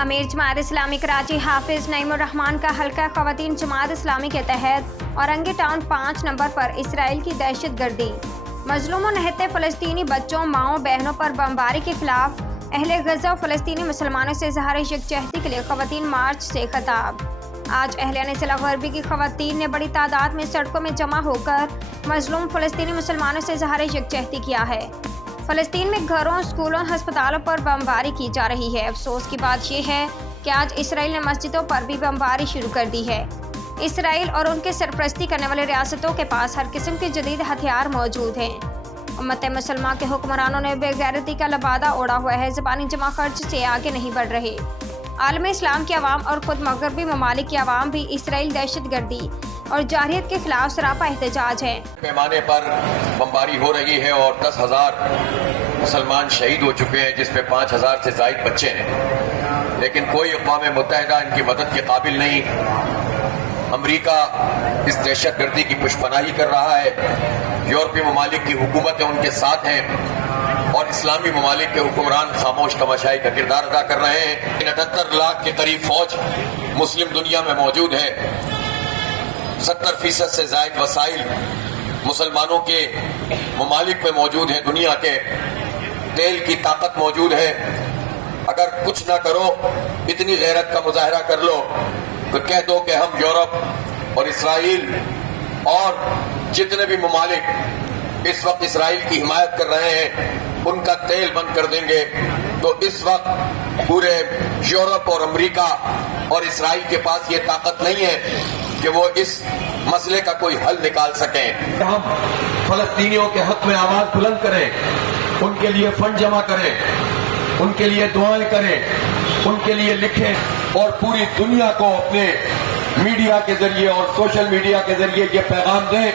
امیر جماعت اسلامی کراچی حافظ نعیم الرحمان کا حلقہ خواتین جماعت اسلامی کے تحت اورنگی ٹاؤن 5 نمبر پر اسرائیل کی دہشت گردی، مظلوم و نہتے فلسطینی بچوں، ماؤں، بہنوں پر بمباری کے خلاف اہل غزہ و فلسطینی مسلمانوں سے اظہار یکجہتی کے لیے خواتین مارچ سے خطاب۔ آج اہلیہ ضلع غربی کی خواتین نے بڑی تعداد میں سڑکوں میں جمع ہو کر مظلوم فلسطینی مسلمانوں سے اظہار یکجہتی کیا ہے۔ فلسطین میں گھروں، اسکولوں، ہسپتالوں پر بمباری کی جا رہی ہے۔ افسوس کی بات یہ ہے کہ آج اسرائیل نے مسجدوں پر بھی بمباری شروع کر دی ہے۔ اسرائیل اور ان کے سرپرستی کرنے والے ریاستوں کے پاس ہر قسم کے جدید ہتھیار موجود ہیں۔ امت مسلمہ کے حکمرانوں نے بے غیرتی کا لبادہ اوڑھا ہوا ہے، زبانی جمع خرچ سے آگے نہیں بڑھ رہے۔ عالم اسلام کی عوام اور خود مغربی ممالک کی عوام بھی اسرائیل دہشت گردی اور جارحیت کے خلاف سراپا احتجاج ہے۔ پیمانے پر بمباری ہو رہی ہے اور 10,000 مسلمان شہید ہو چکے ہیں، جس میں 5,000 سے زائد بچے ہیں، لیکن کوئی اقوام متحدہ ان کی مدد کے قابل نہیں۔ امریکہ اس دہشت گردی کی پشپناہی کر رہا ہے، یورپی ممالک کی حکومتیں ان کے ساتھ ہیں اور اسلامی ممالک کے حکمران خاموش تماشائی کا کردار ادا کر رہے ہیں۔ 78 لاکھ کے قریب فوج مسلم دنیا میں موجود ہے، 70% سے زائد وسائل مسلمانوں کے ممالک میں موجود ہیں، دنیا کے تیل کی طاقت موجود ہے۔ اگر کچھ نہ کرو، اتنی غیرت کا مظاہرہ کر لو تو کہہ دو کہ ہم یورپ اور اسرائیل اور جتنے بھی ممالک اس وقت اسرائیل کی حمایت کر رہے ہیں ان کا تیل بند کر دیں گے، تو اس وقت پورے یورپ اور امریکہ اور اسرائیل کے پاس یہ طاقت نہیں ہے کہ وہ اس مسئلے کا کوئی حل نکال سکیں۔ ہم فلسطینیوں کے حق میں آواز بلند کریں، ان کے لیے فنڈ جمع کریں، ان کے لیے دعائیں کریں، ان کے لیے لکھیں اور پوری دنیا کو اپنے میڈیا کے ذریعے اور سوشل میڈیا کے ذریعے یہ پیغام دیں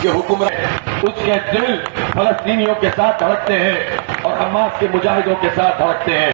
کہ حکمران اس کے دل فلسطینیوں کے ساتھ دھڑکتے ہیں اور حماس کے مجاہدوں کے ساتھ دھڑکتے ہیں۔